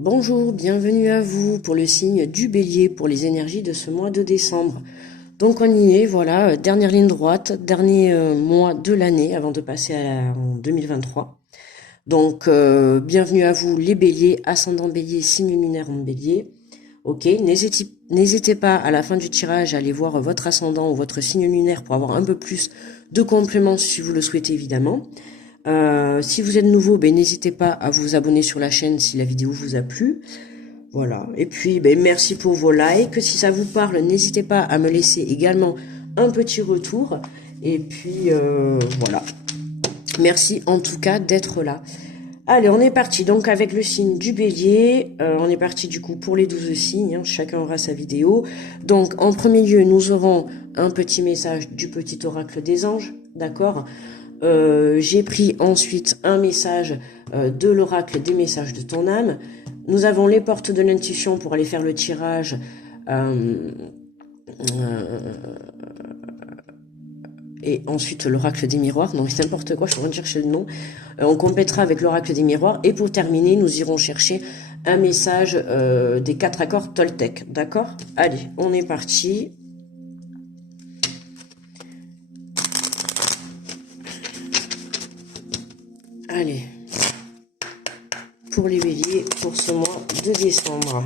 Bonjour, bienvenue à vous pour le signe du Bélier pour les énergies de ce mois de décembre. Donc on y est, voilà, dernière ligne droite, dernier mois de l'année avant de passer en 2023. Donc bienvenue à vous les Béliers, ascendant Bélier, signe lunaire en Bélier. Ok, n'hésitez pas à la fin du tirage à aller voir votre ascendant ou votre signe lunaire pour avoir un peu plus de compléments si vous le souhaitez évidemment. Si vous êtes nouveau, n'hésitez pas à vous abonner sur la chaîne si la vidéo vous a plu. Voilà. Et puis, merci pour vos likes. Si ça vous parle, n'hésitez pas à me laisser également un petit retour. Et puis, voilà. Merci en tout cas d'être là. Allez, on est parti donc avec le signe du Bélier. On est parti du coup pour les 12 signes. Hein, chacun aura sa vidéo. Donc, en premier lieu, nous aurons un petit message du petit oracle des anges. D'accord ? J'ai pris ensuite un message de l'oracle des messages de ton âme. Nous avons les portes de l'intuition pour aller faire le tirage. Et ensuite l'oracle des miroirs. Non, c'est n'importe quoi, je suis en train de chercher le nom. On complétera avec l'oracle des miroirs. Et pour terminer, nous irons chercher un message des 4 accords Toltec. D'accord ? Allez, on est parti. Allez, pour les béliers, pour ce mois de décembre.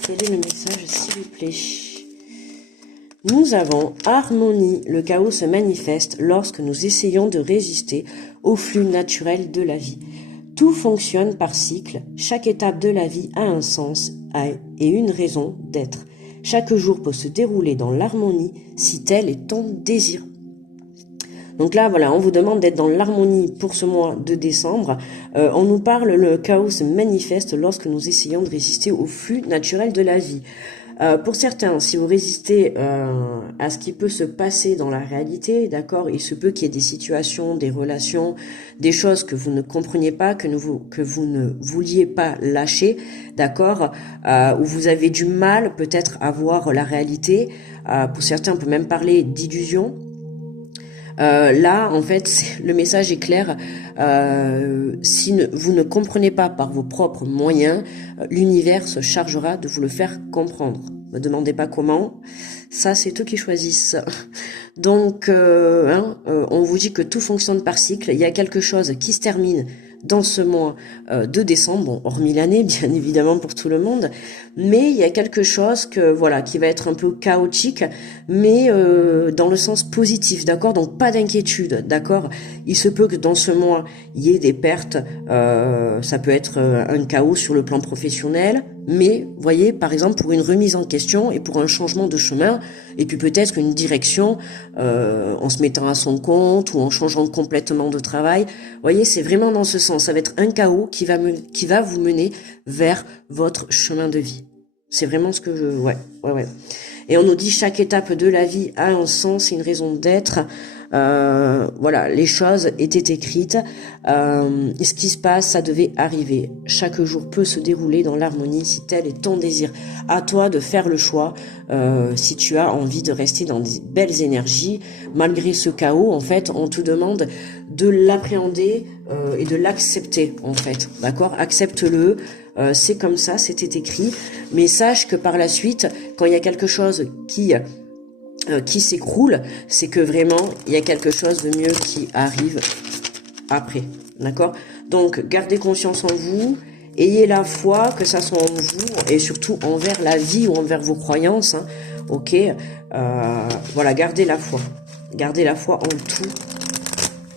Quel est le message, s'il vous plaît? Nous avons harmonie. Le chaos se manifeste lorsque nous essayons de résister au flux naturel de la vie. Tout fonctionne par cycle. Chaque étape de la vie a un sens et une raison d'être. Chaque jour peut se dérouler dans l'harmonie si tel est ton désir. Donc là, voilà, on vous demande d'être dans l'harmonie pour ce mois de décembre. On nous parle, le chaos se manifeste lorsque nous essayons de résister au flux naturel de la vie. Pour certains, si vous résistez à ce qui peut se passer dans la réalité, d'accord, il se peut qu'il y ait des situations, des relations, des choses que vous ne compreniez pas, que vous ne vouliez pas lâcher, d'accord, où vous avez du mal peut-être à voir la réalité. Pour certains, on peut même parler d'illusion. Là, en fait, le message est clair. Si vous ne comprenez pas par vos propres moyens, l'univers se chargera de vous le faire comprendre. Ne me demandez pas comment. Ça, c'est eux qui choisissent. Donc, on vous dit que tout fonctionne par cycle. Il y a quelque chose qui se termine dans ce mois de décembre, bon, hormis l'année, bien évidemment pour tout le monde, mais il y a quelque chose qui va être un peu chaotique, mais dans le sens positif, d'accord? Donc pas d'inquiétude, d'accord? Il se peut que dans ce mois, il y ait des pertes, ça peut être un chaos sur le plan professionnel, mais, voyez, par exemple, pour une remise en question et pour un changement de chemin, et puis peut-être une direction, en se mettant à son compte ou en changeant complètement de travail, voyez, c'est vraiment dans ce sens. Ça va être un chaos qui va vous mener vers votre chemin de vie. C'est vraiment ce que je... Ouais. Et on nous dit chaque étape de la vie a un sens et une raison d'être. Voilà, les choses étaient écrites. Ce qui se passe, ça devait arriver. Chaque jour peut se dérouler dans l'harmonie si tel est ton désir. À toi de faire le choix si tu as envie de rester dans des belles énergies. Malgré ce chaos, en fait, on te demande de l'appréhender et de l'accepter, en fait. D'accord ? Accepte-le. C'est comme ça, c'était écrit. Mais sache que par la suite, quand il y a quelque chose qui s'écroule, c'est que vraiment, il y a quelque chose de mieux qui arrive après. D'accord ? Donc, gardez confiance en vous. Ayez la foi, que ça soit en vous et surtout envers la vie ou envers vos croyances. Hein, ok ? Voilà, gardez la foi. Gardez la foi en tout.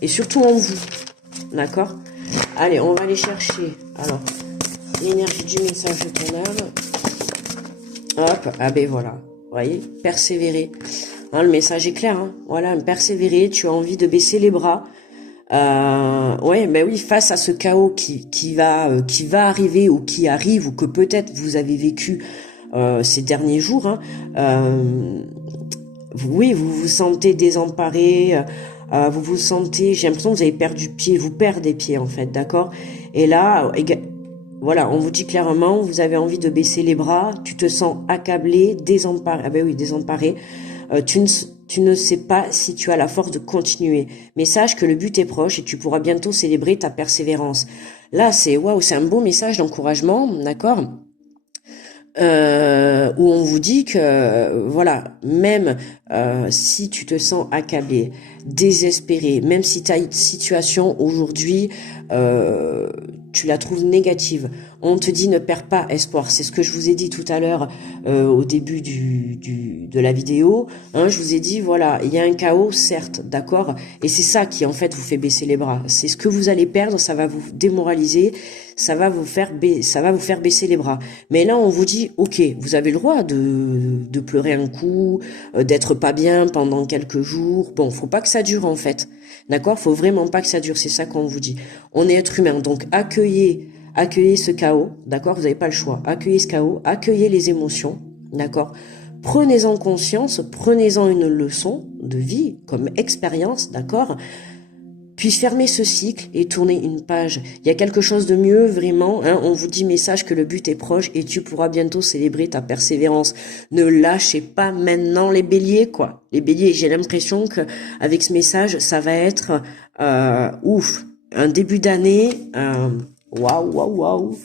Et surtout en vous. D'accord ? Allez, on va aller chercher. Alors, l'énergie du message de ton âme. Hop, voilà. Vous voyez, persévérer. Hein, le message est clair. Hein. Voilà, persévérer. Tu as envie de baisser les bras. Oui, face à ce chaos qui va arriver ou qui arrive ou que peut-être vous avez vécu ces derniers jours. Hein, oui, vous vous sentez désemparé. Vous vous sentez. J'ai l'impression que vous avez perdu pied. Vous perdez pied en fait, d'accord. Et là. Voilà, on vous dit clairement, vous avez envie de baisser les bras, tu te sens accablé, désemparé. Désemparé. Tu ne sais pas si tu as la force de continuer. Mais sache que le but est proche et tu pourras bientôt célébrer ta persévérance. Là, c'est waouh, c'est un beau message d'encouragement, d'accord? Où on vous dit que voilà, même si tu te sens accablé, désespéré, même si ta situation aujourd'hui tu la trouves négative, on te dit ne perds pas espoir. C'est ce que je vous ai dit tout à l'heure au début de la vidéo. Hein, je vous ai dit voilà, il y a un chaos certes, d'accord, et c'est ça qui en fait vous fait baisser les bras. C'est ce que vous allez perdre, ça va vous démoraliser, ça va vous faire baisser les bras. Mais là on vous dit ok, vous avez le droit de pleurer un coup, d'être pas bien pendant quelques jours. Bon, faut pas que ça dure en fait. D'accord, faut vraiment pas que ça dure, c'est ça qu'on vous dit. On est être humain, donc accueillez ce chaos, d'accord, vous n'avez pas le choix. Accueillez ce chaos, accueillez les émotions, d'accord. Prenez-en conscience, prenez-en une leçon de vie comme expérience, d'accord. Puis fermez ce cycle et tournez une page. Il y a quelque chose de mieux, vraiment. Hein, on vous dit message que le but est proche et tu pourras bientôt célébrer ta persévérance. Ne lâchez pas maintenant les béliers, quoi. Les béliers, j'ai l'impression que avec ce message, ça va être ouf. Un début d'année, waouh, waouh, waouh.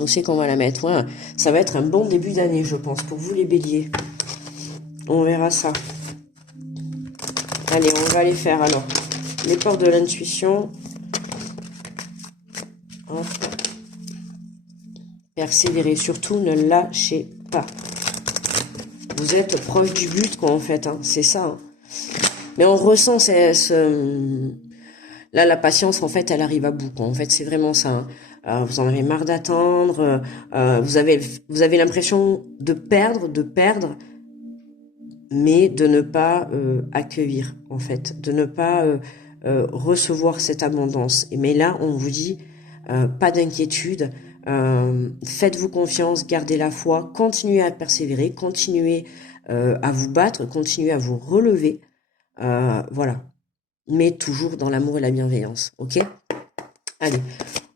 On sait qu'on va la mettre. Ouais. Ça va être un bon début d'année, je pense, pour vous les béliers. On verra ça. Allez, on va les faire alors. Les portes de l'intuition. Persévérez, surtout ne lâchez pas. Vous êtes proche du but, quoi, en fait. Hein. C'est ça. Hein. Mais on ressent là, la patience, en fait, elle arrive à bout, quoi. En fait, c'est vraiment ça. Hein. Vous en avez marre d'attendre. Vous avez l'impression de perdre, mais de ne pas accueillir, en fait. De ne pas recevoir cette abondance. Mais là, on vous dit, pas d'inquiétude, faites-vous confiance, gardez la foi, continuez à persévérer, continuez à vous battre, continuez à vous relever, voilà. Mais toujours dans l'amour et la bienveillance, ok? Allez,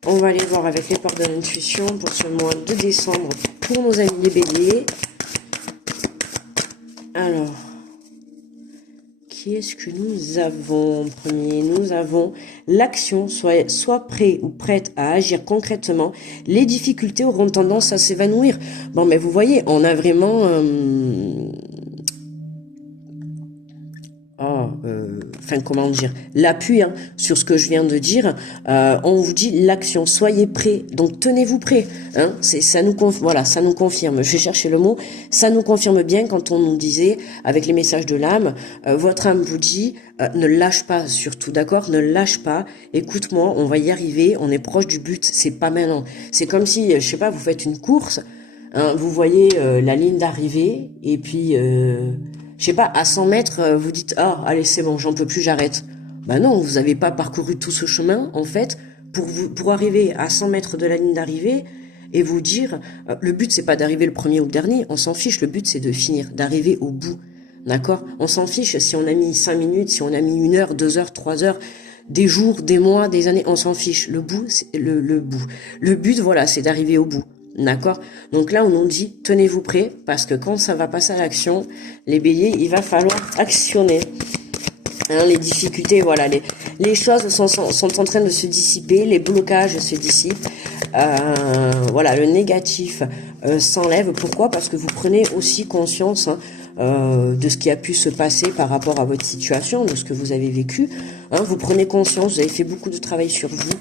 on va aller voir avec les portes de l'intuition pour ce mois de décembre pour nos amis les béliers. Alors... Qu'est-ce que nous avons en premier? Nous avons l'action, soit prêt ou prête à agir concrètement. Les difficultés auront tendance à s'évanouir. Bon, mais vous voyez, on a vraiment... enfin, comment dire, l'appui hein, sur ce que je viens de dire. On vous dit l'action, soyez prêts, donc tenez-vous prêts. Hein, ça nous confirme. Je vais chercher le mot. Ça nous confirme bien quand on nous disait, avec les messages de l'âme, votre âme vous dit, ne lâche pas surtout, d'accord? Ne lâche pas. Écoute-moi, on va y arriver. On est proche du but. C'est pas maintenant. C'est comme si, je sais pas, vous faites une course. Hein, vous voyez la ligne d'arrivée et puis. Je sais pas, à 100 mètres, vous dites « Ah, allez, c'est bon, j'en peux plus, j'arrête. » Ben non, vous n'avez pas parcouru tout ce chemin, en fait, pour arriver à 100 mètres de la ligne d'arrivée et vous dire le but, c'est pas d'arriver le premier ou le dernier, on s'en fiche, le but, c'est de finir, d'arriver au bout, d'accord? On s'en fiche si on a mis 5 minutes, si on a mis 1 heure, 2 heures, 3 heures, des jours, des mois, des années, on s'en fiche. Le bout, c'est le bout. Le but, voilà, c'est d'arriver au bout. D'accord? Donc là, on nous dit, tenez-vous prêts, parce que quand ça va passer à l'action, les béliers, il va falloir actionner. Hein, les difficultés, voilà, les choses sont en train de se dissiper, les blocages se dissipent. Voilà, le négatif s'enlève. Pourquoi? Parce que vous prenez aussi conscience de ce qui a pu se passer par rapport à votre situation, de ce que vous avez vécu. Hein, vous prenez conscience, vous avez fait beaucoup de travail sur vous.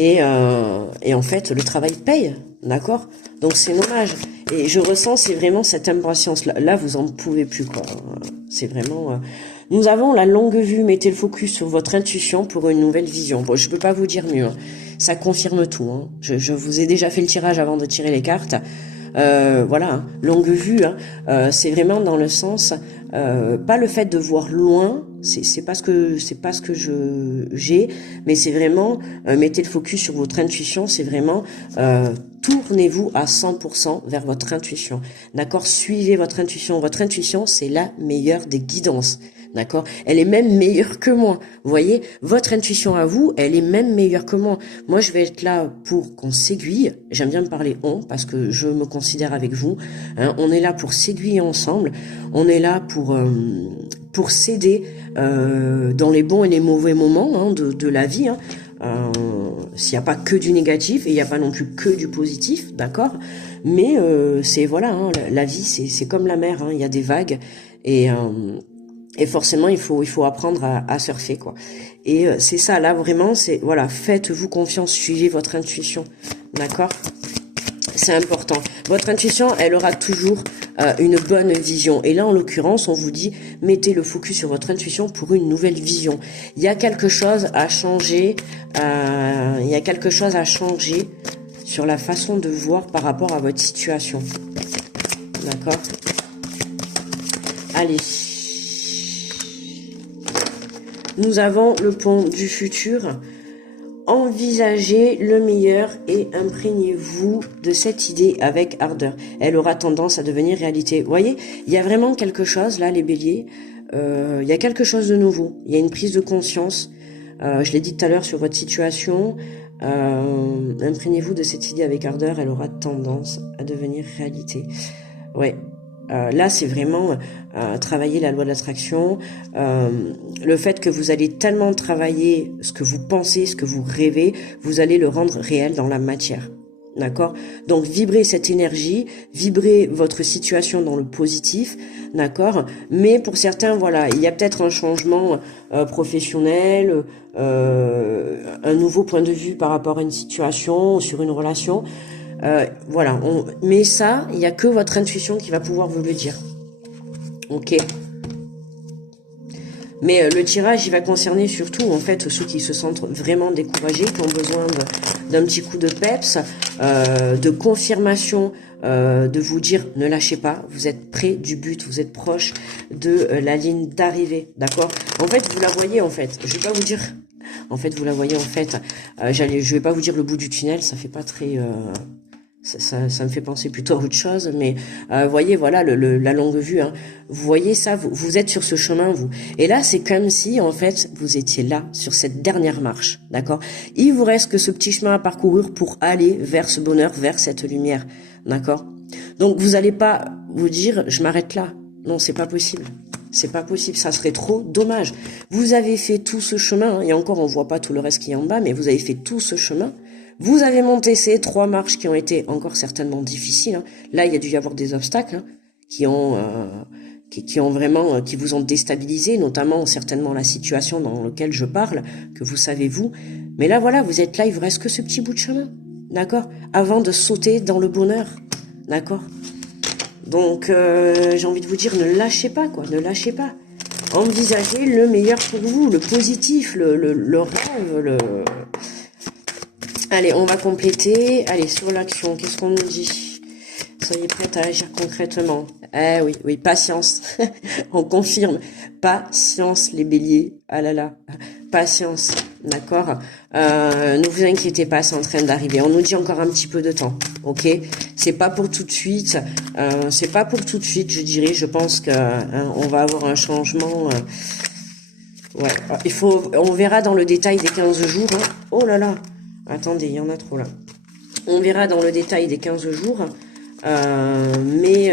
Et en fait, le travail paye, d'accord? Donc c'est dommage. Et je ressens, c'est vraiment cette impatience. Là, vous en pouvez plus, quoi. C'est vraiment... Nous avons la longue vue. Mettez le focus sur votre intuition pour une nouvelle vision. Bon, je peux pas vous dire mieux. Hein. Ça confirme tout. Hein. Je vous ai déjà fait le tirage avant de tirer les cartes. Voilà, hein. Longue vue, hein. C'est vraiment dans le sens... pas le fait de voir loin, c'est pas ce que j'ai, mais c'est vraiment mettez le focus sur votre intuition, c'est vraiment tournez-vous à 100% vers votre intuition, d'accord? Suivez votre intuition, c'est la meilleure des guidances, D'accord? Elle est même meilleure que moi. Vous voyez, votre intuition à vous, elle est même meilleure que moi. Moi, je vais être là pour qu'on s'aiguille. J'aime bien me parler on parce que je me considère avec vous. Hein. On est là pour s'aiguiller ensemble. On est là pour s'aider dans les bons et les mauvais moments hein, de la vie. Hein. S'il n'y a pas que du négatif et il n'y a pas non plus que du positif, d'accord? Mais c'est voilà, hein, la vie c'est comme la mer, hein, il y a des vagues et forcément il faut apprendre à surfer quoi. Et c'est ça là vraiment, c'est voilà, faites-vous confiance, suivez votre intuition, d'accord? C'est important. Votre intuition, elle aura toujours une bonne vision. Et là, en l'occurrence, on vous dit, mettez le focus sur votre intuition pour une nouvelle vision. Il y a quelque chose à changer. Il y a quelque chose à changer sur la façon de voir par rapport à votre situation. D'accord? Allez. Nous avons le pont du futur. Envisagez le meilleur et imprégnez-vous de cette idée avec ardeur. Elle aura tendance à devenir réalité. Vous voyez, il y a vraiment quelque chose, là, les béliers, il y a quelque chose de nouveau. Il y a une prise de conscience. Je l'ai dit tout à l'heure sur votre situation. Imprégnez-vous de cette idée avec ardeur. Elle aura tendance à devenir réalité. Ouais. Là, c'est vraiment travailler la loi de l'attraction, le fait que vous allez tellement travailler ce que vous pensez, ce que vous rêvez, vous allez le rendre réel dans la matière. D'accord? Donc, vibrez cette énergie, vibrez votre situation dans le positif, d'accord? Mais pour certains, voilà, il y a peut-être un changement professionnel, un nouveau point de vue par rapport à une situation, sur une relation. Voilà, mais ça, il n'y a que votre intuition qui va pouvoir vous le dire. Ok. Mais le tirage, il va concerner surtout, en fait, ceux qui se sentent vraiment découragés, qui ont besoin d'un petit coup de peps, de confirmation, de vous dire, ne lâchez pas, vous êtes près du but, vous êtes proche de la ligne d'arrivée, d'accord? En fait, vous la voyez, en fait. Je vais pas vous dire... En fait, vous la voyez, en fait. Je vais pas vous dire le bout du tunnel, ça fait pas très... Ça me fait penser plutôt à autre chose, mais voyez, voilà, la longue vue, hein. Vous voyez ça, vous êtes sur ce chemin, vous. Et là, c'est comme si, en fait, vous étiez là, sur cette dernière marche, d'accord? Il vous reste que ce petit chemin à parcourir pour aller vers ce bonheur, vers cette lumière, d'accord? Donc, vous n'allez pas vous dire, je m'arrête là. Non, c'est pas possible. C'est pas possible, ça serait trop dommage. Vous avez fait tout ce chemin, hein, et encore, on voit pas tout le reste qui est en bas, mais vous avez fait tout ce chemin. Vous avez monté ces 3 marches qui ont été encore certainement difficiles. Hein. Là, il y a dû y avoir des obstacles hein, qui ont vraiment, qui vous ont déstabilisé, notamment certainement la situation dans laquelle je parle, que vous savez vous. Mais là, voilà, vous êtes là, il vous reste que ce petit bout de chemin, d'accord? Avant de sauter dans le bonheur, d'accord? Donc, j'ai envie de vous dire, ne lâchez pas, quoi, ne lâchez pas. Envisagez le meilleur pour vous, le positif, le rêve, Allez, on va compléter. Allez, sur l'action, qu'est-ce qu'on nous dit? Soyez prêts à agir concrètement. Eh oui, oui, patience. On confirme. Patience, les béliers. Ah là là. Patience. D'accord? Ne vous inquiétez pas, c'est en train d'arriver. On nous dit encore un petit peu de temps. Ok? C'est pas pour tout de suite. C'est pas pour tout de suite, je dirais. Je pense que on va avoir un changement. Ouais. On verra dans le détail des 15 jours. Hein. Oh là là. Attendez, il y en a trop là. On verra dans le détail des 15 jours. Mais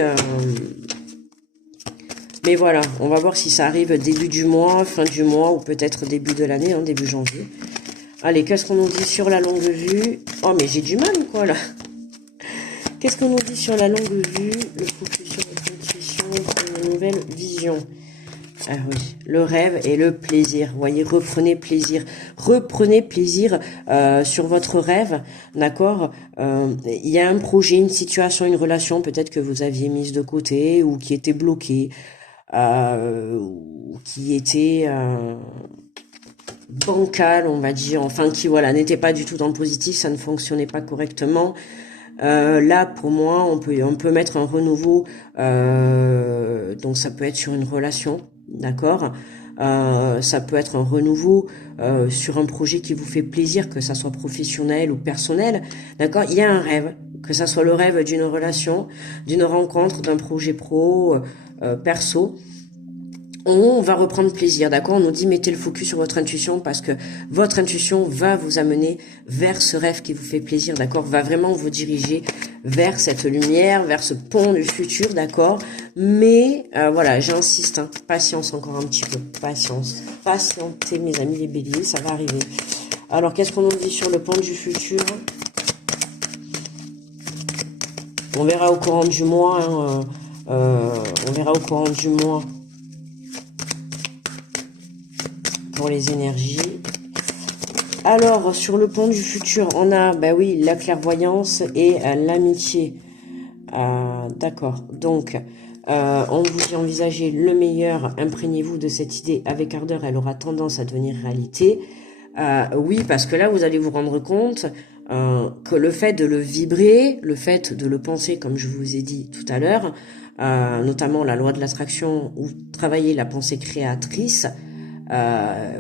voilà, on va voir si ça arrive début du mois, fin du mois ou peut-être début de l'année, hein, début janvier. Allez, qu'est-ce qu'on nous dit sur la longue vue? Oh, mais j'ai du mal ou quoi là? Qu'est-ce qu'on nous dit sur la longue vue? Le focus sur votre intuition pour une nouvelle vision. Ah oui, le rêve et le plaisir. Vous voyez, reprenez plaisir sur votre rêve, d'accord? Il y a un projet, une situation, une relation peut-être que vous aviez mise de côté ou qui était bloquée, ou qui était bancale, on va dire. Enfin, qui voilà n'était pas du tout dans le positif, ça ne fonctionnait pas correctement. Là, pour moi, on peut mettre un renouveau. Donc, ça peut être sur une relation. D'accord, ça peut être un renouveau sur un projet qui vous fait plaisir, que ça soit professionnel ou personnel. D'accord, il y a un rêve, que ça soit le rêve d'une relation, d'une rencontre, d'un projet pro, perso. on va reprendre plaisir, d'accord? On nous dit mettez le focus sur votre intuition parce que votre intuition va vous amener vers ce rêve qui vous fait plaisir, d'accord? Va vraiment vous diriger vers cette lumière, vers ce pont du futur, d'accord? Mais voilà, j'insiste, hein, patience encore un petit peu, patience. Patientez mes amis les béliers, ça va arriver. Alors qu'est-ce qu'on nous dit sur le pont du futur? On verra au courant du mois, hein, on verra au courant du mois. Pour les énergies. Alors, sur le pont du futur, on a, bah oui, la clairvoyance et l'amitié. D'accord. Donc, on vous dit envisagez le meilleur, imprégnez-vous de cette idée avec ardeur, elle aura tendance à devenir réalité. Oui, parce que là, vous allez vous rendre compte que le fait de le vibrer, le fait de le penser, comme je vous ai dit tout à l'heure, notamment la loi de l'attraction ou travailler la pensée créatrice,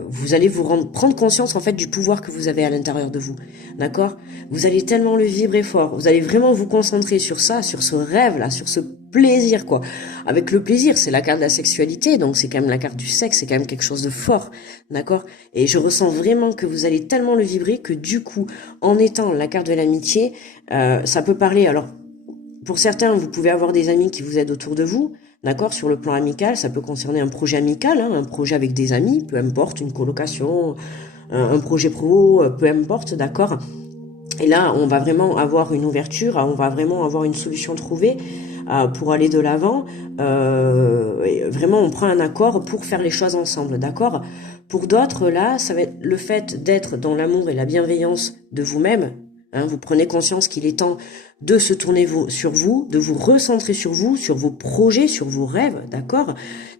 vous allez prendre conscience en fait du pouvoir que vous avez à l'intérieur de vous, d'accord? Vous allez tellement le vibrer fort, vous allez vraiment vous concentrer sur ça, sur ce rêve là, sur ce plaisir quoi. Avec le plaisir, c'est la carte de la sexualité, donc c'est quand même la carte du sexe, c'est quand même quelque chose de fort, d'accord? Et je ressens vraiment que vous allez tellement le vibrer que du coup, en étant la carte de l'amitié, ça peut parler. Alors pour certains, vous pouvez avoir des amis qui vous aident autour de vous, d'accord, sur le plan amical, ça peut concerner un projet amical, hein, un projet avec des amis, peu importe, une colocation, un projet pro, peu importe, d'accord. Et là, on va vraiment avoir une ouverture, on va vraiment avoir une solution trouvée pour aller de l'avant. Vraiment, on prend un accord pour faire les choses ensemble, d'accord. Pour d'autres, là, ça va être le fait d'être dans l'amour et la bienveillance de vous-même. Hein, vous prenez conscience qu'il est temps de se tourner sur vous, de vous recentrer sur vous, sur vos projets, sur vos rêves, d'accord?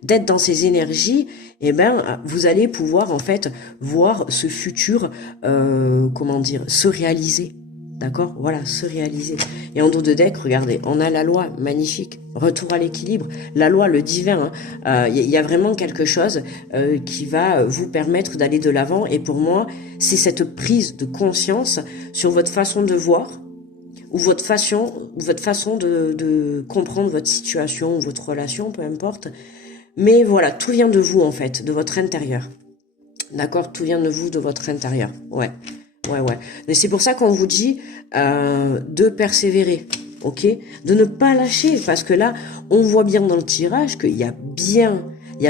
D'être dans ces énergies, et ben vous allez pouvoir en fait voir ce futur, comment dire, se réaliser, d'accord? Voilà, se réaliser. Et en dos de deck, regardez, on a la loi, magnifique, retour à l'équilibre, la loi, le divin. Il y a vraiment quelque chose qui va vous permettre d'aller de l'avant. Et pour moi, c'est cette prise de conscience sur votre façon de voir, ou votre façon de comprendre votre situation ou votre relation, peu importe. Mais voilà, tout vient de vous en fait, de votre intérieur. D'accord, tout vient de vous, de votre intérieur. Ouais. Mais c'est pour ça qu'on vous dit de persévérer, ok, de ne pas lâcher, parce que là, on voit bien dans le tirage qu'il y a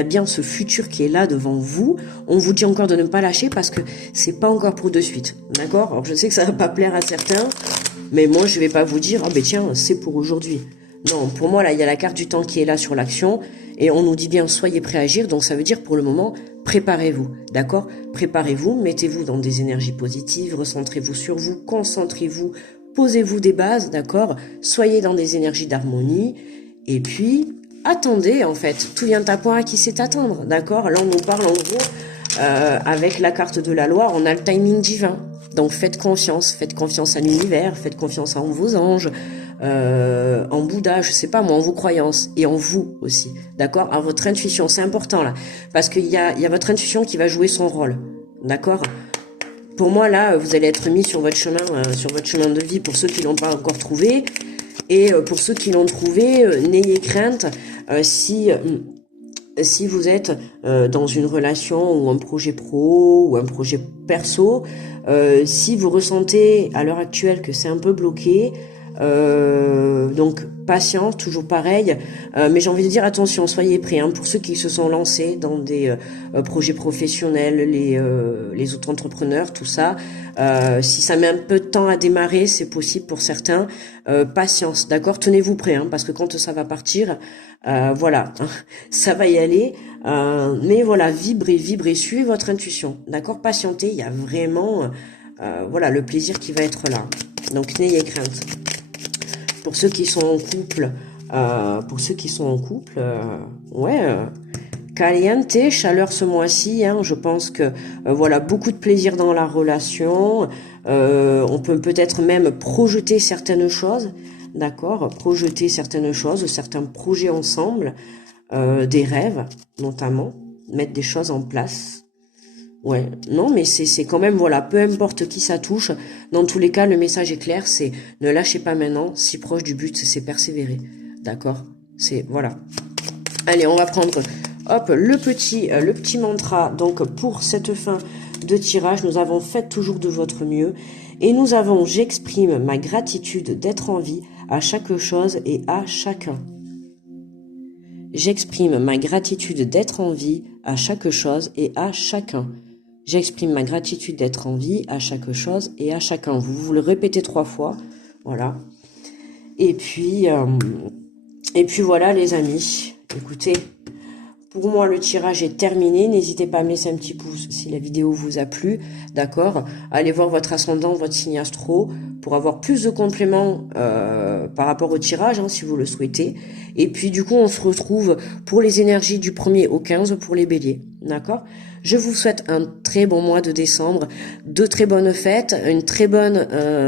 bien ce futur qui est là devant vous. On vous dit encore de ne pas lâcher parce que c'est pas encore pour de suite, d'accord? Alors je sais que ça va pas plaire à certains, mais moi je vais pas vous dire, ah ben tiens, c'est pour aujourd'hui. Non, pour moi là, il y a la carte du temps qui est là sur l'action, et on nous dit bien, soyez prêts à agir, donc ça veut dire pour le moment, préparez-vous, d'accord? Préparez-vous, mettez-vous dans des énergies positives, recentrez-vous sur vous, concentrez-vous, posez-vous des bases, d'accord? Soyez dans des énergies d'harmonie, et puis attendez en fait, tout vient à point à qui sait attendre, d'accord? Là on nous parle en gros, avec la carte de la loi, on a le timing divin, donc faites confiance à l'univers, faites confiance en vos anges, en Bouddha, je sais pas moi, en vos croyances et en vous aussi, d'accord? À votre intuition, c'est important là, parce qu'il y a votre intuition qui va jouer son rôle, d'accord? Pour moi là, vous allez être mis sur votre chemin de vie pour ceux qui l'ont pas encore trouvé, et pour ceux qui l'ont trouvé, n'ayez crainte si vous êtes dans une relation ou un projet pro ou un projet perso, si vous ressentez à l'heure actuelle que c'est un peu bloqué, donc patience, toujours pareil, mais j'ai envie de dire attention, soyez prêts, hein, pour ceux qui se sont lancés dans des projets professionnels, les auto-entrepreneurs, tout ça, si ça met un peu de temps à démarrer, c'est possible pour certains, patience, d'accord, tenez-vous prêts, hein, parce que quand ça va partir, voilà, ça va y aller, mais voilà, vibrez, suivez votre intuition, d'accord, patientez, il y a vraiment, voilà, le plaisir qui va être là, donc n'ayez crainte. Pour ceux qui sont en couple, caliente, chaleur ce mois-ci, hein, je pense que voilà, beaucoup de plaisir dans la relation, on peut peut-être même projeter certaines choses, d'accord, certains projets ensemble, des rêves notamment, mettre des choses en place. Ouais, non, mais c'est quand même, voilà, peu importe qui ça touche, dans tous les cas, le message est clair, c'est ne lâchez pas maintenant, si proche du but, c'est persévérer, d'accord? C'est, voilà. Allez, on va prendre Hop, le petit mantra, donc pour cette fin de tirage, nous avons fait toujours de votre mieux. Et nous avons, j'exprime ma gratitude d'être en vie à chaque chose et à chacun. J'exprime ma gratitude d'être en vie à chaque chose et à chacun. J'exprime ma gratitude d'être en vie à chaque chose et à chacun. Vous le répétez 3 fois. Voilà. Et puis voilà les amis. Écoutez, pour moi le tirage est terminé. N'hésitez pas à me laisser un petit pouce si la vidéo vous a plu. D'accord. Allez voir votre ascendant, votre signe astro pour avoir plus de compléments par rapport au tirage, hein, si vous le souhaitez. Et puis du coup, on se retrouve pour les énergies du 1er au 15 pour les béliers. D'accord? Je vous souhaite un très bon mois de décembre, de très bonnes fêtes, une très bonne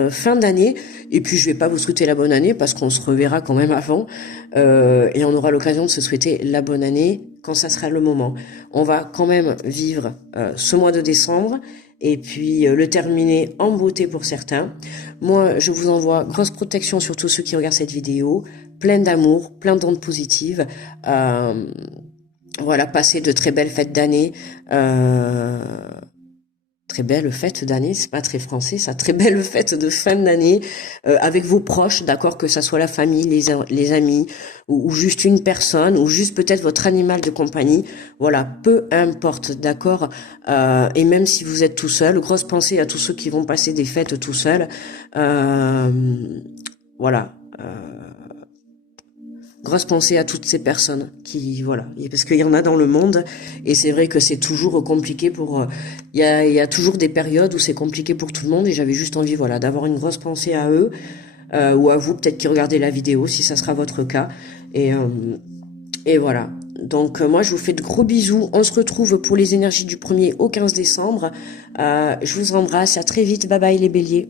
fin d'année. Et puis, je vais pas vous souhaiter la bonne année parce qu'on se reverra quand même avant. Et on aura l'occasion de se souhaiter la bonne année quand ça sera le moment. On va quand même vivre ce mois de décembre et puis le terminer en beauté pour certains. Moi, je vous envoie grosse protection sur tous ceux qui regardent cette vidéo, plein d'amour, plein d'ondes positives. Voilà, passez de très belles fêtes d'année. Très belle fête d'année, c'est pas très français, ça. Très belle fête de fin d'année avec vos proches, d'accord, que ça soit la famille, les amis, ou juste une personne, ou juste peut-être votre animal de compagnie. Voilà, peu importe, d'accord. Et même si vous êtes tout seul, grosse pensée à tous ceux qui vont passer des fêtes tout seuls. Voilà. Grosse pensée à toutes ces personnes qui, voilà, parce qu'il y en a dans le monde, et c'est vrai que c'est toujours compliqué pour, il y a toujours des périodes où c'est compliqué pour tout le monde, et j'avais juste envie, voilà, d'avoir une grosse pensée à eux, ou à vous, peut-être qui regardez la vidéo, si ça sera votre cas, et voilà. Donc moi je vous fais de gros bisous, on se retrouve pour les énergies du 1er au 15 décembre, je vous embrasse, à très vite, bye bye les béliers.